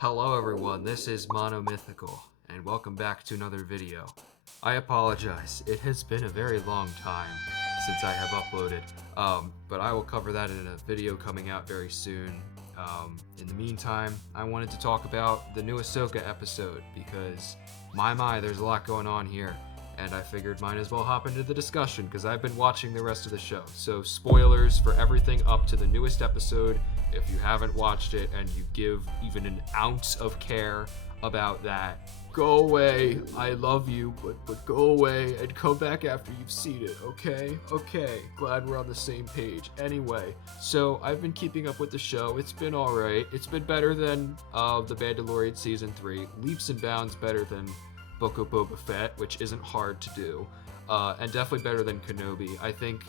Hello everyone, this is Monomythical, and welcome back to another video. I apologize, it has been a very long time since I have uploaded, but I will cover that in a video coming out very soon. In the meantime, I wanted to talk about the new Ahsoka episode, because my, there's a lot going on here, and I figured might as well hop into the discussion, because I've been watching the rest of the show. So spoilers for everything up to the newest episode. If you haven't watched it and you give even an ounce of care about that, go away. I love you, but go away and come back after you've seen it, okay? Okay, glad we're on the same page. Anyway, so I've been keeping up with the show. It's been alright. It's been better than the Mandalorian Season 3. Leaps and bounds better than Book of Boba Fett, which isn't hard to do. And definitely better than Kenobi. I think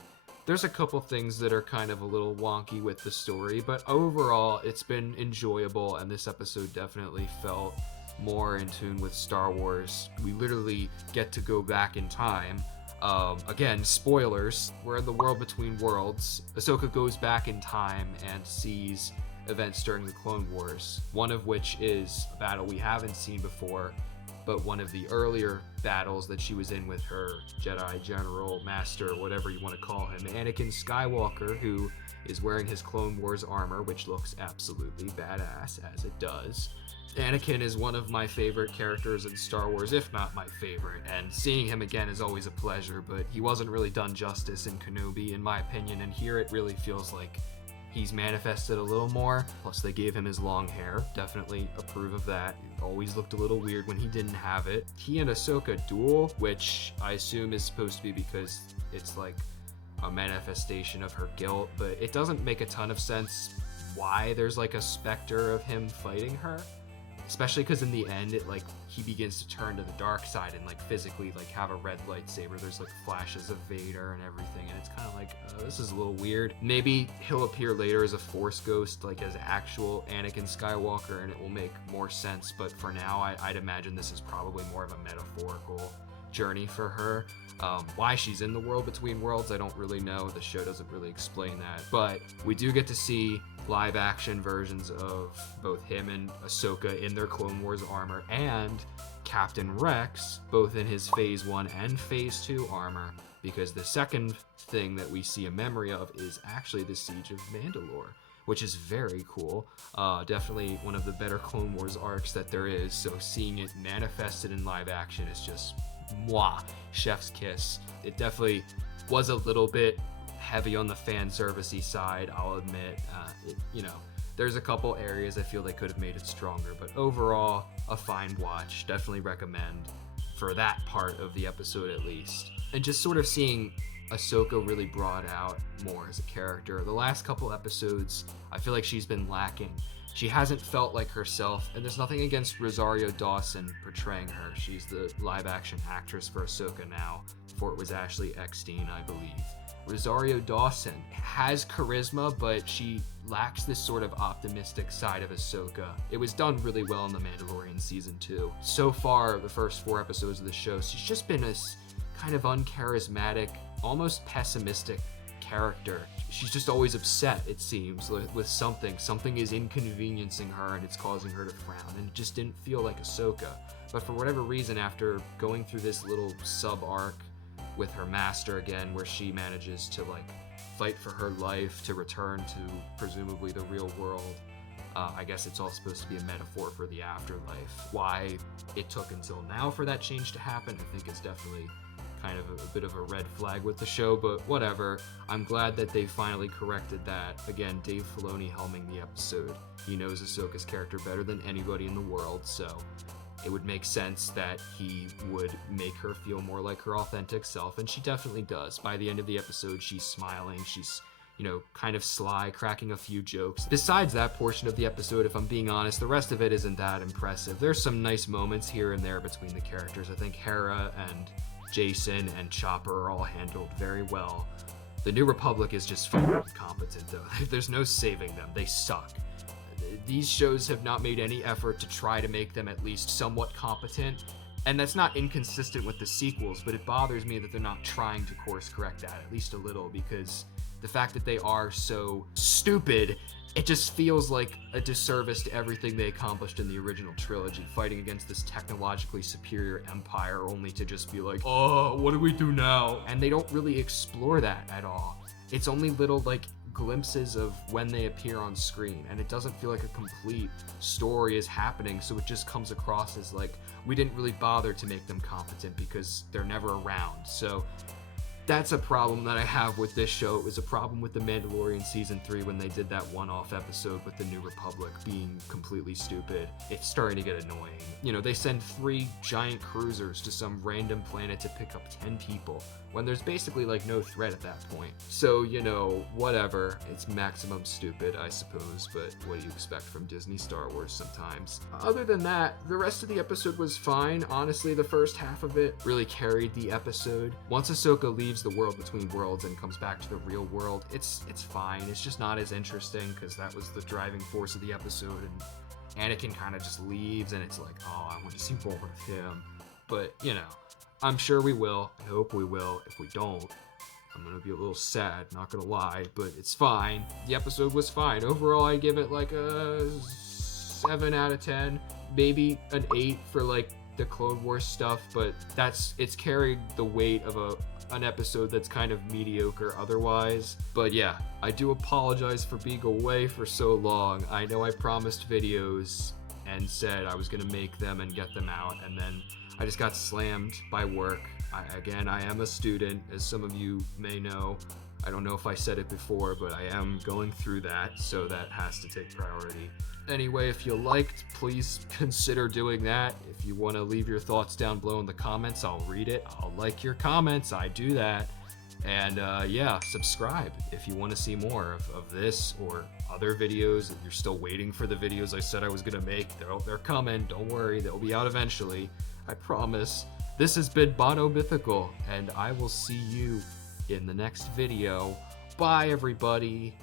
there's a couple things that are kind of a little wonky with the story, but overall it's been enjoyable, and this episode definitely felt more in tune with Star Wars. We literally get to go back in time. Again, spoilers, we're in the world between worlds. Ahsoka goes back in time and sees events during the Clone Wars, one of which is a battle we haven't seen before, but one of the earlier battles that she was in with her Jedi General, Master, whatever you want to call him, Anakin Skywalker, who is wearing his Clone Wars armor, which looks absolutely badass, as it does. Anakin is one of my favorite characters in Star Wars, if not my favorite, and seeing him again is always a pleasure, but he wasn't really done justice in Kenobi, in my opinion, and here it really feels like he's manifested a little more. Plus they gave him his long hair. Definitely approve of that. It always looked a little weird when he didn't have it. He and Ahsoka duel, which I assume is supposed to be because it's like a manifestation of her guilt, but it doesn't make a ton of sense why there's like a specter of him fighting her. Especially because in the end, he begins to turn to the dark side and physically have a red lightsaber. There's flashes of Vader and everything, and it's kind of this is a little weird. Maybe he'll appear later as a Force ghost, as actual Anakin Skywalker, and it will make more sense. But for now, I'd imagine this is probably more of a metaphorical journey for her. Why she's in the world between worlds, I don't really know. The show doesn't really explain that, but we do get to see live action versions of both him and Ahsoka in their Clone Wars armor, and Captain Rex both in his Phase 1 and Phase 2 armor, because the second thing that we see a memory of is actually the Siege of Mandalore, which is very cool. Definitely one of the better Clone Wars arcs that there is, so seeing it manifested in live action is just mwah, chef's kiss. It definitely was a little bit heavy on the fan servicey side, I'll admit. There's a couple areas I feel they could have made it stronger, but overall, a fine watch. Definitely recommend for that part of the episode at least. And just sort of seeing Ahsoka really brought out more as a character. The last couple episodes, I feel like she's been lacking. She hasn't felt like herself, and there's nothing against Rosario Dawson portraying her. She's the live-action actress for Ahsoka now, before it was Ashley Eckstein, I believe. Rosario Dawson has charisma, but she lacks this sort of optimistic side of Ahsoka. It was done really well in The Mandalorian Season 2. So far, the first 4 episodes of the show, she's just been this kind of uncharismatic, almost pessimistic character. She's just always upset, it seems, with something. Something is inconveniencing her and it's causing her to frown, and it just didn't feel like Ahsoka. But for whatever reason, after going through this little sub-arc with her master again, where she manages to fight for her life to return to presumably the real world, I guess it's all supposed to be a metaphor for the afterlife. Why it took until now for that change to happen, I think is definitely kind of a bit of a red flag with the show, but whatever. I'm glad that they finally corrected that. Again, Dave Filoni helming the episode. He knows Ahsoka's character better than anybody in the world, so it would make sense that he would make her feel more like her authentic self, and she definitely does. By the end of the episode, she's smiling, she's, kind of sly, cracking a few jokes. Besides that portion of the episode, if I'm being honest, the rest of it isn't that impressive. There's some nice moments here and there between the characters. I think Hera and Jason and Chopper are all handled very well. The New Republic is just fucking incompetent, though. There's no saving them. They suck. These shows have not made any effort to try to make them at least somewhat competent, and that's not inconsistent with the sequels, but it bothers me that they're not trying to course correct that, at least a little, because the fact that they are so stupid it just feels like a disservice to everything they accomplished in the original trilogy, fighting against this technologically superior empire only to just be like, oh, what do we do now? And they don't really explore that at all. It's only little like glimpses of when they appear on screen, and it doesn't feel like a complete story is happening, so it just comes across as like we didn't really bother to make them competent because they're never around. So that's a problem that I have with this show. It was a problem with The Mandalorian Season 3 when they did that one-off episode with the New Republic being completely stupid. It's starting to get annoying. You know, they send 3 giant cruisers to some random planet to pick up 10 people when there's basically like no threat at that point. So, you know, whatever. It's maximum stupid, I suppose, but what do you expect from Disney Star Wars sometimes? Other than that, the rest of the episode was fine. Honestly, the first half of it really carried the episode. Once Ahsoka leaves the world between worlds and comes back to the real world, it's fine. It's just not as interesting because that was the driving force of the episode, and Anakin kind of just leaves and it's like, oh, I want to see more of him. But, you know, I'm sure we will. I hope we will. If we don't, I'm gonna be a little sad, not gonna lie, but it's fine. The episode was fine. Overall, I give it like a 7 out of 10, maybe an 8 for like the Clone Wars stuff, but it's carried the weight of an episode that's kind of mediocre otherwise. But yeah, I do apologize for being away for so long. I know I promised videos and said I was gonna make them and get them out, and then I just got slammed by work. I am a student, as some of you may know. I don't know if I said it before, but I am going through that, so that has to take priority. Anyway, if you liked, please consider doing that. If you want to leave your thoughts down below in the comments, I'll read it. I'll like your comments, I do that. And yeah, subscribe if you want to see more of this or other videos. If you're still waiting for the videos I said I was going to make, they're coming. Don't worry, they'll be out eventually. I promise. This has been Mono Mythical, and I will see you in the next video. Bye, everybody.